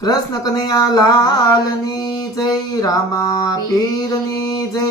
કૃષ્ણ કનૈયા લાલની જય, રામા પીરની જય।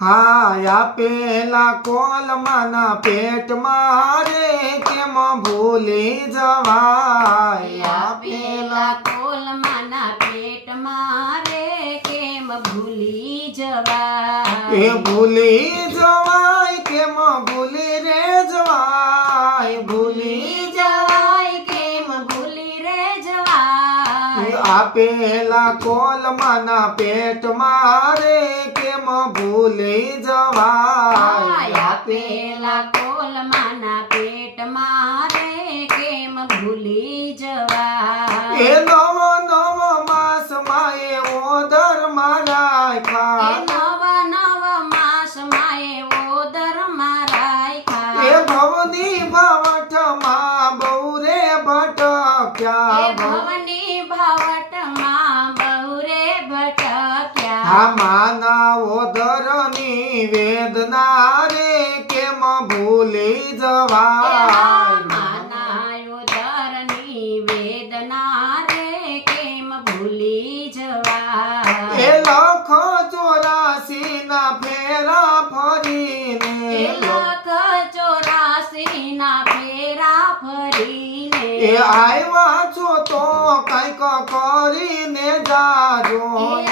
હા આપેલા કોલમાના પેટમાં રે કેમ ભૂલી જવાય, આપેલા કોલમાના પેટમાં રે કેમ ભૂલી જવાય, એ ભૂલી જવાય કેમ ભૂલી રે જવાય, ભૂલી જવાય કેમ ભૂલી રે જવાય, આપેલા કોલમાના પેટમાં રે કેમ ભૂલી જવાય, આપેલા કોલમાના પેટમાં રે કેમ ભૂલી જવાય, એ નવો નવો માસમાં એવો ધર્મમાં રાખ્યા, નવા નવા માસમાં એવો ધર્મમાં રાખ્યા, એ ભવની ભાવઠમાં બહુ રે ભટક્યા, ભવની ભાવટમાં બહુ રે ભટક્યા, આ માના ઓદરની વેદના રે કેમ ભૂલી જવાય, માનાયોદરની વેદના રે કેમ ભૂલી જવાય, એ લખ 84 ના ફેરા ફરીને, લખ 84 ના ફેરા ફરીને, એ આવ્યા છો તો કંઈક કરીને જાજો,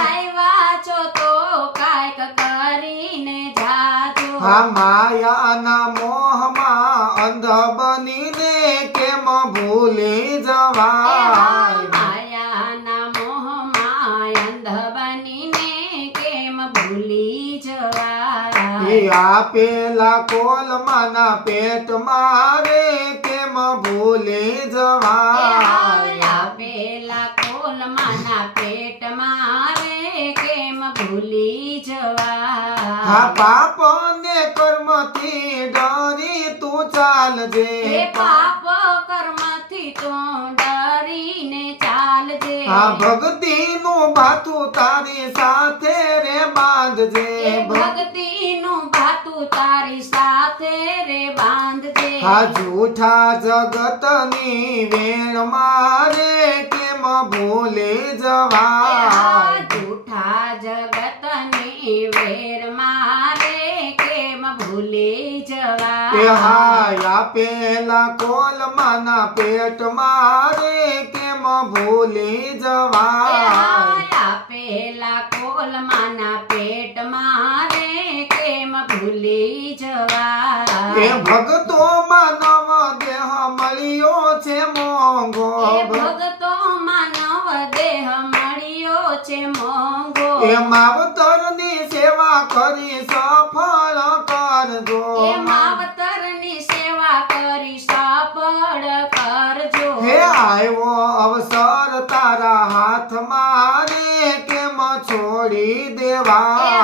આવ્યા છો તો કાંઈક કરીને જાજો, આ માયાના મોહમાં અંધ બનીને કેમ ભૂલી જવાય, માયાના મોહમાં અંધ બનીને કેમ ભૂલી જવાય, એ આપેલા કોલમાના પેટમાં રે કેમ ભૂલી જવાય, આપેલા કોલમાના પેટમાં રે કેમ ભૂલી જવાય, આ પાપ ને કર્મથી ડરી તું ચાલજે, પાપ કર્મથી તું ડરીને ચાલજે, આ ભક્તિનું બાથું તારી સાથે રે બાંધજે, ભક્તિનું ભાતું તારી સાથે રે બાંધજે, આ જૂઠા જગતની વેણ મારે કેમ ભૂલી જવાય, જૂઠા જગતની વેર મારે કેમ ભૂલી એ જવાય, હાય આપેલા કોલમાના પેટમાં રે કેમ ભૂલી જવાય, આપેલા કોલમાના પેટમાં રે કેમ ભૂલી જવાય, એ ભક્તો માનવ દેહ મળ્યો છે મોંઘો, ભગતો માનવ દેહ મળ્યો છે મોંઘો, એ માવતરની સેવા કરી સફળ કરજો, માવતરની સેવા કરી સફળ કરજો, હે આવ્યો અવસર તારા હાથમાં રે કેમ છોડી દેવાય,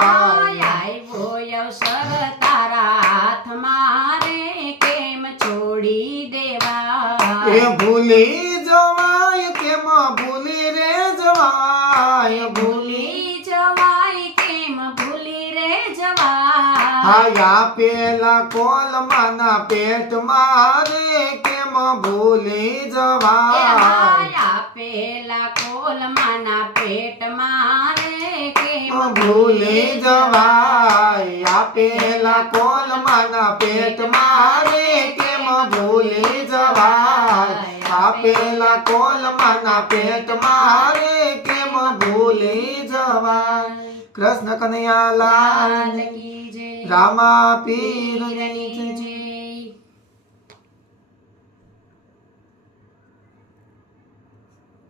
આવ્યો અવસર તારા હાથમાં રે કેમ છોડી દેવાય, એ ભૂલી જવાય કેમ ભૂલી રે જવાય, ભૂલી જવાય કેમ ભૂલી રે જવાય, હાયા પેલા કોલમાના પેટમાં રે કેમ ભૂલી જવાય, આપેલા કોલમાના પેટમાં રે કેમ ભૂલી જવાય, આપેલા કોલમાના પેટમાં રે કેમ ભૂલી જવાય, આપેલા કોલમાના પેટમાં રે કેમ ભૂલી જવાય। કૃષ્ણ કનૈયા લાલ કી જય, રામા પીરની કી જય।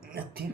જય। નથી